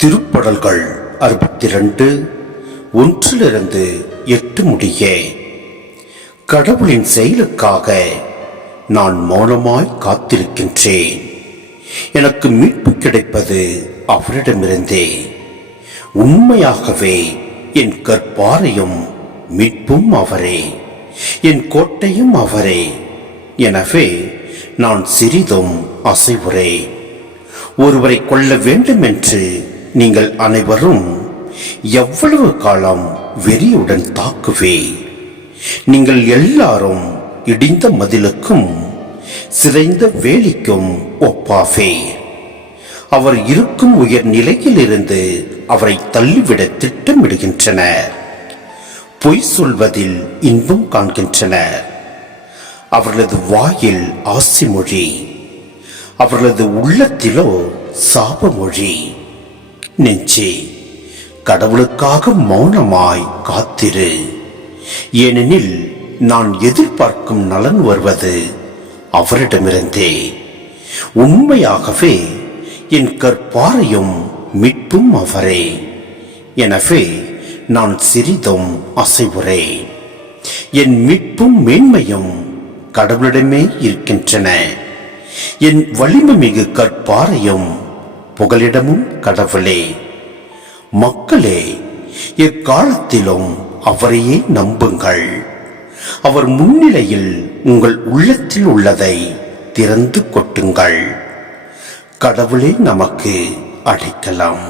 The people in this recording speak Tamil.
திருப்படல்கள் 62 1-8 முடிய. கடவுளின் செயலுக்காக நான் மௌனமாய் காத்திருக்கின்றேன். எனக்கு மீட்பு கிடைப்பது அவரிடமிருந்தே. உண்மையாகவே என் கற்பாரையும் மீட்பும் அவரே, என் கோட்டையும் அவரே. எனவே நான் சிறிதும் அசைவுறேன். ஒருவரை கொல்ல வேண்டும் என்று நீங்கள் அனைவரும் எவ்வளவு காலம் வெறியுடன் தாக்குவே? நீங்கள் எல்லாரும் இடிந்த மதிலுக்கும் சிதைந்த வேலிக்கும் ஒப்பாவே. அவர் இருக்கும் உயர் நிலையில் இருந்து அவரை தள்ளிவிட திட்டமிடுகின்றனர். பொய் சொல்வதில் இன்பம் காண்கின்றனர். அவர்களது வாயில் ஆசி மொழி, அவர்களது உள்ளத்திலோ சாபமொழி. நெஞ்சே, கடவுளுக்காக மௌனமாய் காத்திரு. ஏனெனில் நான் எதிர்பார்க்கும் நலன் வருவது அவரிடமிருந்தே. உண்மையாகவே என் கற்பாரையும் மீட்பும் அவரே. எனவே நான் சிறிதும் அசைவுறேன். என் மீட்பும் மேன்மையும் கடவுளிடமே இருக்கின்றன. என் வலிமை மிகு கற்பாரையும் புகலிடமும் கடவுளே. மக்களே, எக்காலத்திலும் அவரையே நம்புங்கள். அவர் முன்னிலையில் உங்கள் உள்ளத்தில் உள்ளதை திறந்து கொட்டுங்கள். கடவுளே நமக்கு அடைக்கலம்.